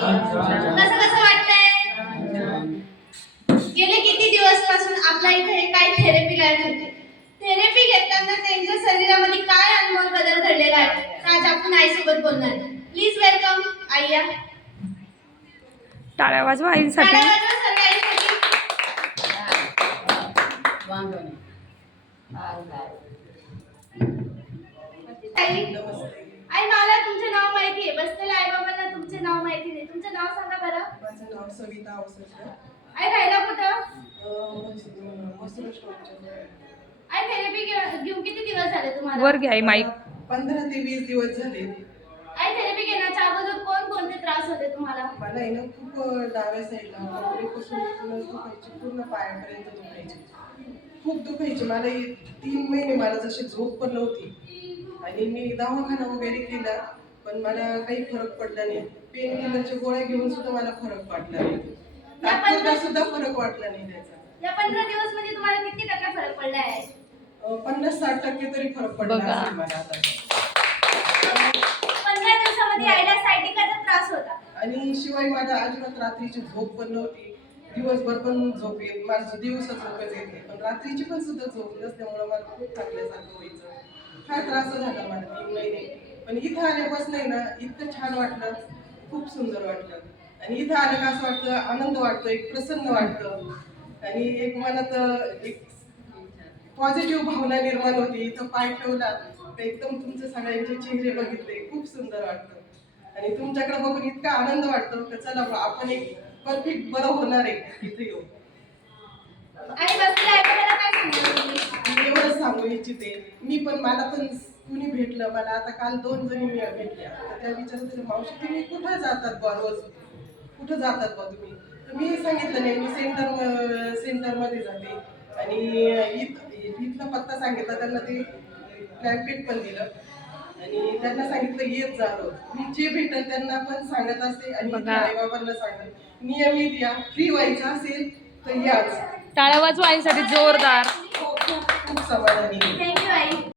कसं कसं वाटतंय? गेले किती दिवस पासून आपल्या इथे काही थेरपी घेत होते. थेरपी घेताना त्यांच्या शरीरामध्ये काय अनुभव बदल घडलेला आहे आज आपण आईसोबत बोलणार. प्लीज वेलकम आय्या. टाळ्या वाजवा आईसाठी. आई मला तुमचे नाव माहिती आहे. बसलेल्या आई बाबांना तुमचे नाव माहिती नाही. तुमचं नाव सांगा बरं. माझं नाव सविता अवसर. आई राहिला कुठं? आई थेरपी घेऊन किती दिवस झाले तुम्हाला? वर घ्या आई माईक. 15 ते 20 दिवस झाले. आई थेरपी घेण्याच्या अगोदर कोणते त्रास होते तुम्हाला? मला आहे ना खूप डाव्या साईडला पासून दुखायची, पूर्ण पायापर्यंत दुखायची, खूप दुखायची. मला 3 महिने मला जशी झोप पण नव्हती आणि मी दवाखाना वगैरे केला पण मला काही फरक पडला नाही. पेन किलरच्या गोळ्या घेऊन सुद्धा मला फरक पडला नाही. डॉक्टरला सुद्धा फरक वाटला नाही त्याचा. या 15 दिवस मध्ये तुम्हाला किती टक्के फरक पडला आहे? 50-60% तरी फरक पडला असेल मला आता. 15 दिवसामध्ये आईला सायटिकाचा त्रास होता आणि शिवाय माझ्या अजिबात रात्रीची झोप पण नव्हती. दिवसभर पण झोप येत, माझं दिवसात झोपच येत नाही पण रात्रीची पण सुद्धा झोप नसल्यामुळे मला खूप थकल्यासारखं व्हायचं. फार त्रास झाला मला 3 महिने. पण इथं आल्यापासून आहे ना इतकं छान वाटलं, खूप सुंदर वाटलं. आणि इथं आलं का असं वाटतं, आनंद वाटतो, एक प्रसन्न वाटतं आणि एक मनात एक पॉझिटिव्ह भावना निर्माण होती. इथं पाय ठेवला तर एकदम तुमचे सगळ्यांचे चेहरे बघितले, खूप सुंदर वाटतं आणि तुमच्याकडे बघून इतका आनंद वाटतो की चला आपण एक परफेक्ट बरं होणार आहे इथे येऊन. आणि बसलेल्या आई बाबांना काय सांगणार तुम्ही? मी एवढंच सांगू इच्छिते. मला पण कुणी भेटलं, मला आता काल 2 जणी मी भेटल्या तर त्या विचारत होत्या, मावशी तुम्ही कुठं जातात बा रोज, कुठं जातात बा तुम्ही? तर मी सांगितलं नाही, मी सेंटरमध्ये जाते आणि इथला पत्ता सांगितला त्यांना. ते ब्लँकेट पण दिलं आणि त्यांना सांगितलं येत जा रोज. मी जे भेटेल त्यांना पण सांगत असते आणि आई बाबांना सांगत नियमित या. फ्री व्हायचं असेल तर याच. टाळ्या वाजवा आईसाठी जोरदार. खूप खूप खूप समाधानी.